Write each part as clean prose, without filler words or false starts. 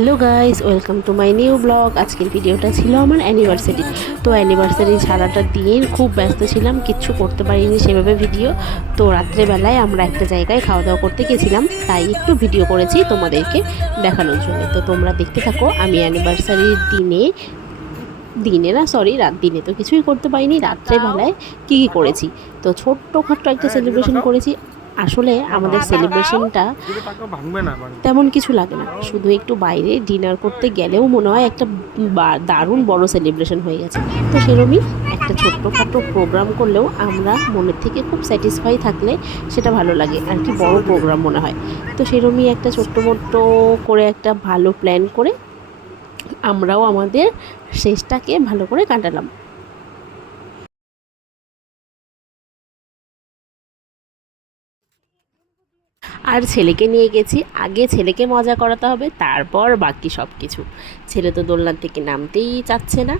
Hello guys, welcome to my new blog. আজকের ভিডিওটা ছিল আমার অ্যানিভার্সারি। তো অ্যানিভার্সারি সারাটা দিন খুব ব্যস্ত ছিলাম, কিচ্ছু করতে পারিনি সেভাবে ভিডিও। তো রাত্রেবেলায় আমরা একটা জায়গায় খাওয়া দাওয়া করতে গেছিলাম, তাই একটু ভিডিও করেছি তোমাদেরকে দেখানোর জন্য। তো তোমরা দেখতে থাকো। আমি অ্যানিভার্সারির রাত দিনে তো কিছুই করতে পারিনি, রাত্রেবেলায় কী করেছি। তো ছোট্টখাট্টো একটা সেলিব্রেশন করেছি। আসলে আমাদের সেলিব্রেশনটা তেমন কিছু লাগে না, শুধু একটু বাইরে ডিনার করতে গেলেও মনে হয় একটা দারুণ বড় সেলিব্রেশন হয়ে গেছে। তো সেরকমই একটা ছোট্টখাটো প্রোগ্রাম করলেও আমরা মনের থেকে খুব স্যাটিসফাই থাকলে সেটা ভালো লাগে আর কি, বড় প্রোগ্রাম মনে হয়। তো সেরকমই একটা ছোট্ট করে একটা ভালো প্ল্যান করে আমরাও আমাদের শেষটাকে ভালো করে কাটালাম। আর ছেলেকে নিয়ে গেছি, আগে ছেলেকে মজা করাতে হবে, তারপর বাকি সব কিছু। ছেলে তো দোলনার থেকে নামতেই চাচ্ছে না,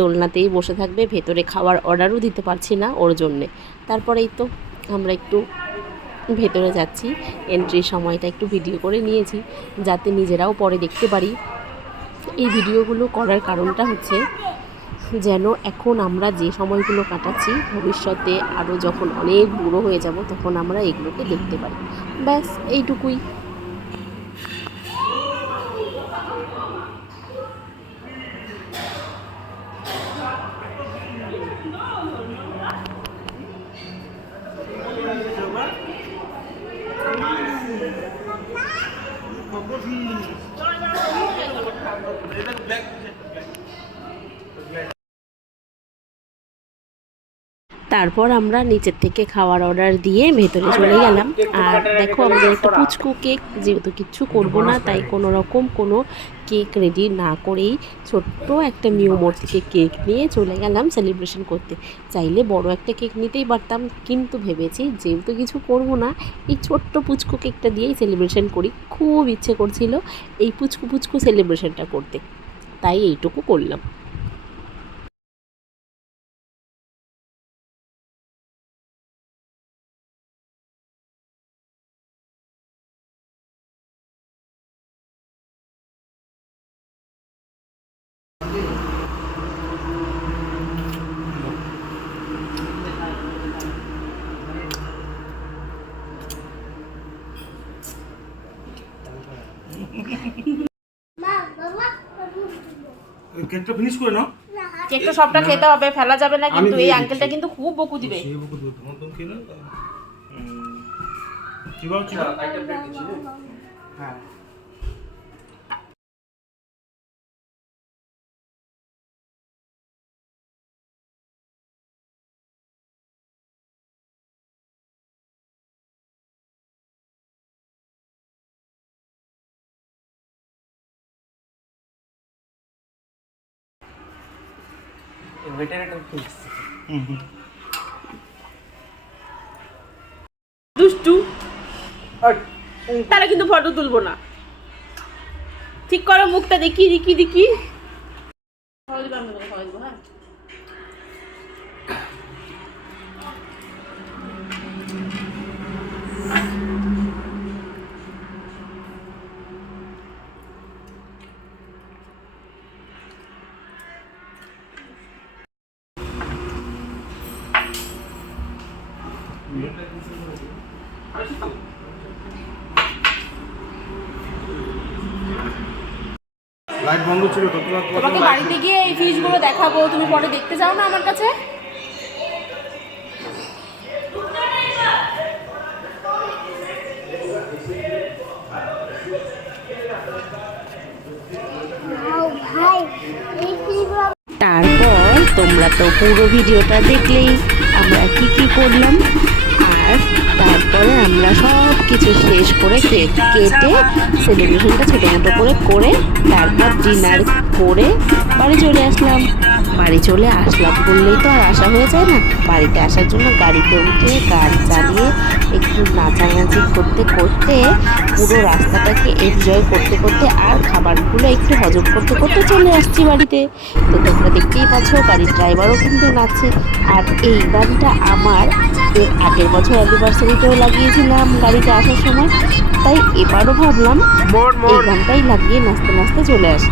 দোলনাতেই বসে থাকবে, ভেতরে খাওয়ার অর্ডারও দিতে পারছি না ওর জন্যে। তারপরেই তো আমরা একটু ভেতরে যাচ্ছি, এন্ট্রির সময়টা একটু ভিডিও করে নিয়েছি যাতে নিজেরাও পরে দেখতে পারি। এই ভিডিওগুলো করার কারণটা হচ্ছে যেন এখন আমরা যে সময়গুলো কাটাচ্ছি, ভবিষ্যতে আরও যখন অনেক বুড়ো হয়ে যাব তখন আমরা এগুলোকে দেখতে পারি। ব্যাস এইটুকুই। তারপর আমরা নিচের থেকে খাওয়ার অর্ডার দিয়ে ভেতরে চলে গেলাম। আর দেখো আমাদের একটা পুচকু কেক, যেহেতু কিচ্ছু করব না তাই কোনো রকম কোনো কেক রেডি না করেই ছোট্ট একটা মিউ মোড় থেকে কেক নিয়ে চলে গেলাম সেলিব্রেশন করতে। চাইলে বড় একটা কেক নিতেই পারতাম, কিন্তু ভেবেছি যেহেতু কিছু করব না, এই ছোট্ট পুচকু কেকটা দিয়েই সেলিব্রেশন করি। খুব ইচ্ছে করছিল এই পুচকু সেলিব্রেশনটা করতে, তাই এইটুকু করলাম। কেকটা ফিনিশ করে নাও। কেকটা সবটা খেতে হবে, ফেলা যাবে না কিন্তু। এই আঙ্কেলটা কিন্তু খুব বকু দিবে। সেই বকু দিবে তোমার তুমি খেয়ে নাও। কি বল কি বল একটা প্লেট দিছি। হ্যাঁ ওয়েটার একটা ফিক্স। দুষ্টু, তারা কিন্তু ফটো তুলবো না। ঠিক করো মুখটা, দেখি। হ্যাঁ লাইট বন্ধ ছিল তো তোমাকে বাড়িতে গিয়ে এই ফিশগুলো দেখাবো, তুমি পরে দেখতে চাও না আমার কাছে? তারপর তোমরা তো পুরো ভিডিওটা দেখলেই আমরা কি করলাম। আর তারপরে আমরা সব কিছু শেষ করে কেক কেটে সেলিব্রেশনটা ছোটো করে তারপর ডিনার করে বাড়ি চলে আসলাম বললেই তো আর আসা হয়ে যায় না। বাড়িতে আসার জন্য গাড়িতে উঠে গাড়ি চালিয়ে একটু নাচানাচি করতে পুরো রাস্তাটাকে এনজয় করতে আর খাবারগুলো একটু হজম করতে চলে আসছি বাড়িতে। তো তোমরা দেখতেই পাচ্ছ গাড়ির ড্রাইভারও কিন্তু নাচছে। আর এই গাড়িটা আমার এর আগের বছর অ্যানিভার্সারিতেও লাগিয়েছিলাম গাড়িতে আসার সময়। তাই এবারও ভাবলাম এই গানটাই লাগিয়ে নাচতে নাচতে চলে আসি।